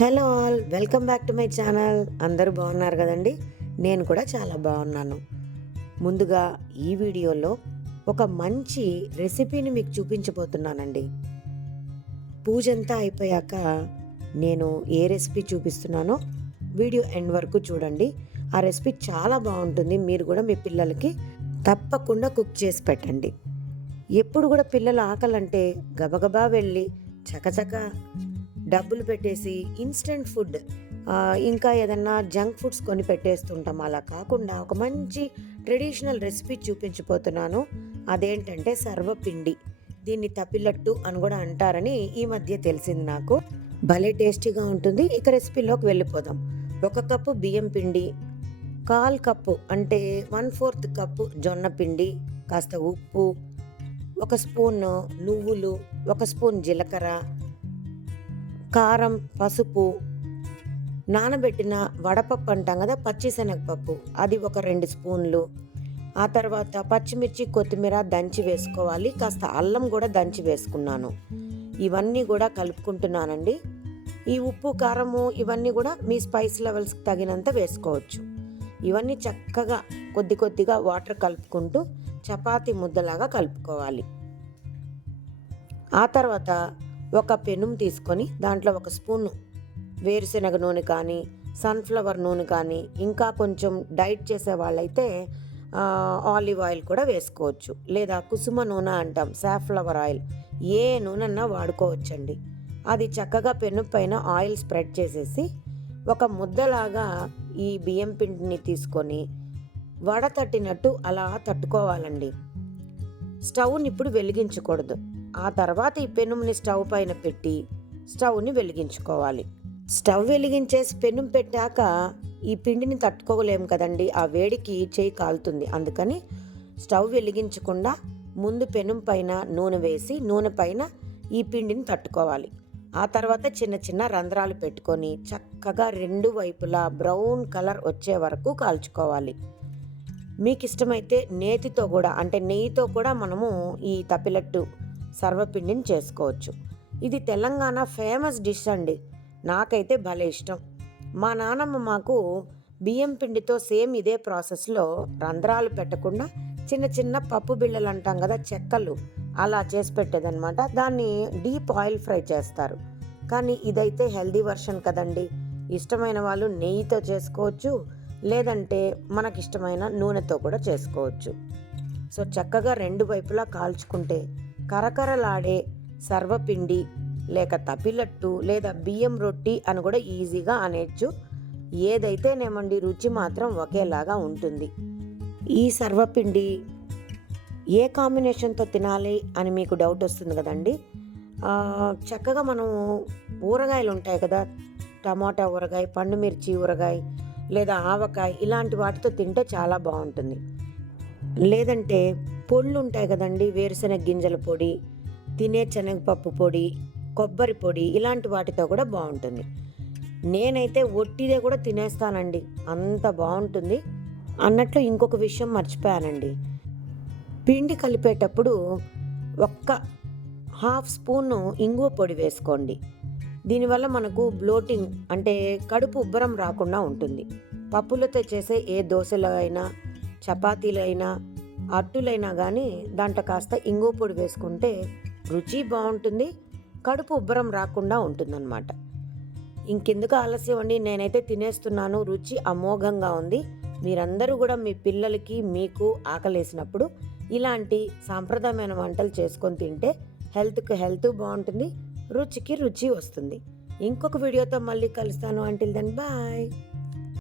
Hello all, welcome back to my channel. అందరూ బాగున్నారు కదండి? నేను కూడా చాలా బాగున్నాను. ముందుగా ఈ వీడియోలో ఒక మంచి రెసిపీని మీకు చూపించబోతున్నానండి. పూజ అంతా అయిపోయాక నేను ఏ రెసిపీ చూపిస్తున్నానో వీడియో ఎండ్ వరకు చూడండి. ఆ రెసిపీ చాలా బాగుంటుంది. మీరు కూడా మీ పిల్లలకి తప్పకుండా కుక్ చేసి పెట్టండి. ఎప్పుడు కూడా పిల్లల ఆకలంటే గబగబా వెళ్ళి చకచక డబ్బులు పెట్టేసి ఇన్స్టెంట్ ఫుడ్ ఇంకా ఏదన్నా జంక్ ఫుడ్స్ కొని పెట్టేస్తుంటాం. అలా కాకుండా ఒక మంచి ట్రెడిషనల్ రెసిపీ చూపించబోతున్నాను. అదేంటంటే సర్వపిండి. దీన్ని తప్పిలట్టు అని కూడా అంటారని ఈ మధ్య తెలిసింది నాకు. భలే టేస్టీగా ఉంటుంది. ఇక రెసిపీలోకి వెళ్ళిపోదాం. 1 కప్పు బియ్యం పిండి, 1/4 కప్పు అంటే 1/4 కప్పు జొన్న పిండి, కాస్త ఉప్పు, 1 స్పూన్ నువ్వులు, 1 స్పూన్ జీలకర్ర, కారం, పసుపు, నానబెట్టిన వడపప్పు అంటాం కదా, పచ్చిశనగపప్పు, అది ఒక 2 స్పూన్లు. ఆ తర్వాత పచ్చిమిర్చి, కొత్తిమీర దంచి వేసుకోవాలి. కాస్త అల్లం కూడా దంచి వేసుకున్నాను. ఇవన్నీ కూడా కలుపుకుంటున్నానండి. ఈ ఉప్పు, కారము ఇవన్నీ కూడా మీ స్పైస్ లెవెల్స్కి తగినంత వేసుకోవచ్చు. ఇవన్నీ చక్కగా కొద్ది కొద్దిగా వాటర్ కలుపుకుంటూ చపాతీ ముద్దలాగా కలుపుకోవాలి. ఆ తర్వాత ఒక పెనం తీసుకొని దాంట్లో 1 స్పూను వేరుశనగ నూనె కానీ, సన్ఫ్లవర్ నూనె కానీ, ఇంకా కొంచెం డైట్ చేసే వాళ్ళైతే ఆలివ్ ఆయిల్ కూడా వేసుకోవచ్చు. లేదా కుసుమ నూనె అంటాం, సాఫ్లవర్ ఆయిల్, ఏ నూనెన్నా వాడుకోవచ్చండి. అది చక్కగా పెను పైన ఆయిల్ స్ప్రెడ్ చేసేసి ఒక ముద్దలాగా ఈ బియ్యం పిండిని తీసుకొని వడతట్టినట్టు అలా తట్టుకోవాలండి. స్టవ్ని ఇప్పుడు వెలిగించకూడదు. ఆ తర్వాత ఈ పెనుముని స్టవ్ పైన పెట్టి స్టవ్ని వెలిగించుకోవాలి. స్టవ్ వెలిగించేసి పెనుం పెట్టాక ఈ పిండిని తట్టుకోలేము కదండి, ఆ వేడికి చేయి కాలుతుంది. అందుకని స్టవ్ వెలిగించకుండా ముందు పెనుం పైన నూనె వేసి నూనె పైన ఈ పిండిని తట్టుకోవాలి. ఆ తర్వాత చిన్న చిన్న రంధ్రాలు పెట్టుకొని చక్కగా 2 వైపులా బ్రౌన్ కలర్ వచ్చే వరకు కాల్చుకోవాలి. మీకు ఇష్టమైతే నేతితో కూడా అంటే నెయ్యితో కూడా మనము ఈ తప్పిలట్టు సర్వపిండిని చేసుకోవచ్చు. ఇది తెలంగాణ ఫేమస్ డిష్ అండి. నాకైతే భలే ఇష్టం. మా నానమ్మ మాకు బియ్యం పిండితో సేమ్ ఇదే ప్రాసెస్లో రంధ్రాలు పెట్టకుండా చిన్న చిన్న పప్పు బిళ్ళలు అంటాం కదా, చెక్కలు, అలా చేసి పెట్టేదన్నమాట. దాన్ని డీప్ ఆయిల్ ఫ్రై చేస్తారు. కానీ ఇదైతే హెల్దీ వర్షన్ కదండి. ఇష్టమైన వాళ్ళు నెయ్యితో చేసుకోవచ్చు, లేదంటే మనకిష్టమైన నూనెతో కూడా చేసుకోవచ్చు. సో చక్కగా 2 వైపులా కాల్చుకుంటే కరకరలాడే సర్వపిండి లేక తప్పిలట్టు లేదా బియ్యం రొట్టి అని కూడా ఈజీగా అనేచ్చు. ఏదైతేనేమండి రుచి మాత్రం ఒకేలాగా ఉంటుంది. ఈ సర్వపిండి ఏ కాంబినేషన్తో తినాలి అని మీకు డౌట్ వస్తుంది కదండి. చక్కగా మనం ఊరగాయలు ఉంటాయి కదా, టమాటా ఊరగాయ, పండుమిర్చి ఊరగాయ లేదా ఆవకాయ, ఇలాంటి వాటితో తింటే చాలా బాగుంటుంది. లేదంటే పొళ్ళు ఉంటాయి కదండి, వేరుశనగ గింజల పొడి, తినే శనగపప్పు పొడి, కొబ్బరి పొడి, ఇలాంటి వాటితో కూడా బాగుంటుంది. నేనైతే ఒట్టిదే కూడా తినేస్తానండి, అంత బాగుంటుంది. అన్నట్లు ఇంకొక విషయం మర్చిపోయానండి. పిండి కలిపేటప్పుడు 1/2 స్పూను ఇంగువ పొడి వేసుకోండి. దీనివల్ల మనకు బ్లోటింగ్ అంటే కడుపు ఉబ్బరం రాకుండా ఉంటుంది. పప్పులతో చేసే ఏ దోశలో అయినా, చపాతీలు అయినా, అట్టులైనా కానీ దాంట్లో కాస్త ఇంగువ పొడి వేసుకుంటే రుచి బాగుంటుంది, కడుపు ఉబ్బరం రాకుండా ఉంటుందన్నమాట. ఇంకెందుకు ఆలస్యం అండి, నేనైతే తినేస్తున్నాను. రుచి అమోఘంగా ఉంది. మీరందరూ కూడా మీ పిల్లలకి మీకు ఆకలేసినప్పుడు ఇలాంటి సాంప్రదాయమైన వంటలు చేసుకొని తింటే హెల్త్కి హెల్త్ బాగుంటుంది, రుచికి రుచి వస్తుంది. ఇంకొక వీడియోతో మళ్ళీ కలుస్తాను. Until then bye.